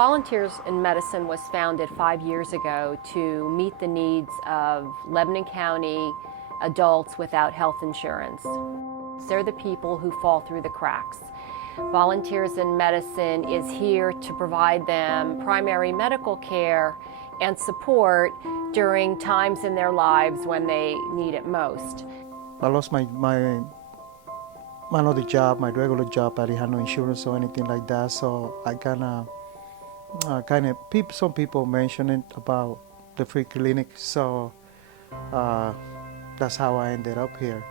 Volunteers in Medicine was founded 5 years ago to meet the needs of Lebanon County adults without health insurance. They're the people who fall through the cracks. Volunteers in Medicine is here to provide them primary medical care and support during times in their lives when they need it most. I lost my other job, my regular job. I didn't have no insurance or anything like that, so I some people mentioned about the free clinic, so that's how I ended up here.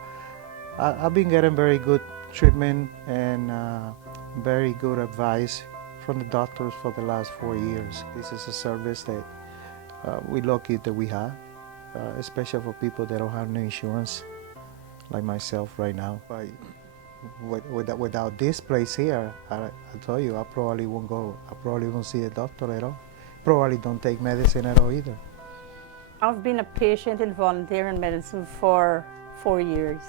I've been getting very good treatment and very good advice from the doctors for the last 4 years. This is a service that we're lucky that we have, especially for people that don't have no insurance, like myself right now. Without this place here, I tell you, I probably won't see a doctor at all. Probably don't take medicine at all either. I've been a patient in volunteer in medicine for 4 years.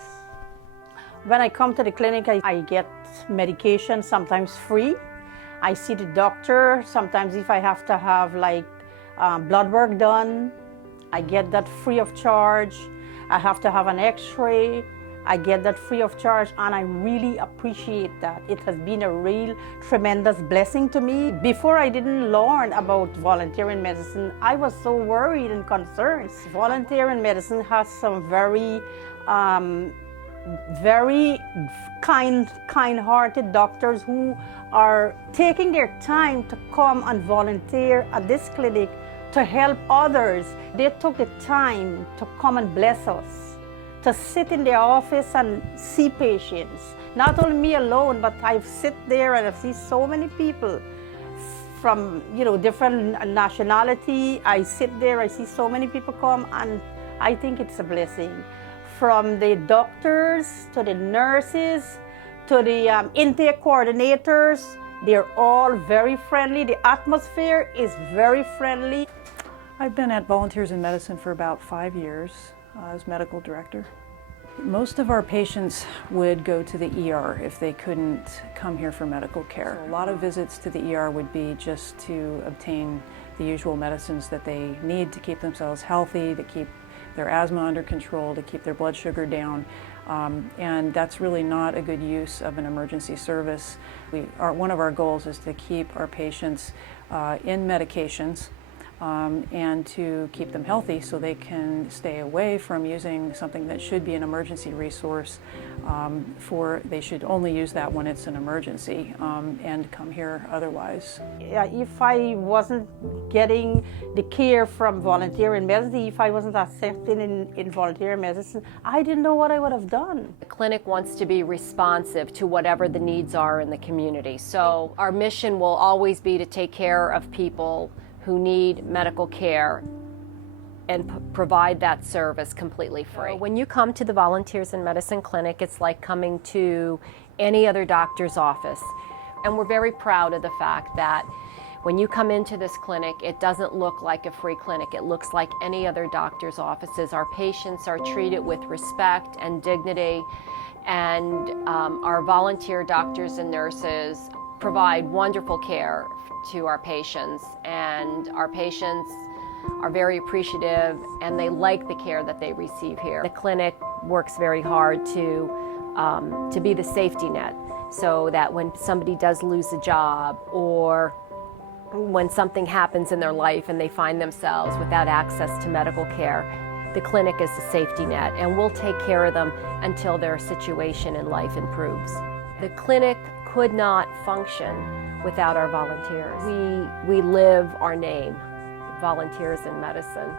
When I come to the clinic, I get medication, sometimes free. I see the doctor. Sometimes if I have to have blood work done, I get that free of charge. I have to have an x-ray, I get that free of charge, and I really appreciate that. It has been a real tremendous blessing to me. Before I didn't learn about volunteer in medicine, I was so worried and concerned. Volunteer in medicine has some very kind-hearted doctors who are taking their time to come and volunteer at this clinic to help others. They took the time to come and bless us, to sit in their office and see patients. Not only me alone, but I've sit there and I've seen so many people from different nationality. I sit there, I see so many people come, and I think it's a blessing. From the doctors to the nurses to the intake coordinators, they're all very friendly. The atmosphere is very friendly. I've been at Volunteers in Medicine for about 5 years as medical director. Most of our patients would go to the ER if they couldn't come here for medical care. So a lot of visits to the ER would be just to obtain the usual medicines that they need to keep themselves healthy, to keep their asthma under control, to keep their blood sugar down. And that's really not a good use of an emergency service. One of our goals is to keep our patients in medications and to keep them healthy so they can stay away from using something that should be an emergency resource. They should only use that when it's an emergency and come here otherwise. If I wasn't getting the care from volunteer in medicine, if I wasn't accepted in volunteer medicine, I didn't know what I would have done. The clinic wants to be responsive to whatever the needs are in the community. So our mission will always be to take care of people who need medical care and provide that service completely free. When you come to the Volunteers in Medicine clinic, it's like coming to any other doctor's office. And we're very proud of the fact that when you come into this clinic, it doesn't look like a free clinic. It looks like any other doctor's offices. Our patients are treated with respect and dignity, and our volunteer doctors and nurses provide wonderful care to our patients, and our patients are very appreciative and they like the care that they receive here. The clinic works very hard to be the safety net so that when somebody does lose a job or when something happens in their life and they find themselves without access to medical care, the clinic is the safety net, and we'll take care of them until their situation in life improves. The clinic could not function without our volunteers. We live our name, Volunteers in Medicine.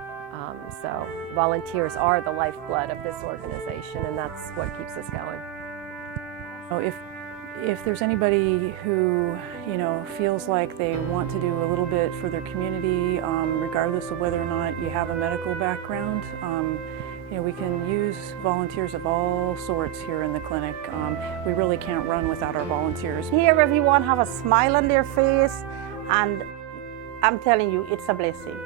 So volunteers are the lifeblood of this organization, and that's what keeps us going. If there's anybody who feels like they want to do a little bit for their community, regardless of whether or not you have a medical background, we can use volunteers of all sorts here in the clinic. We really can't run without our volunteers. Here everyone have a smile on their face, and I'm telling you, it's a blessing.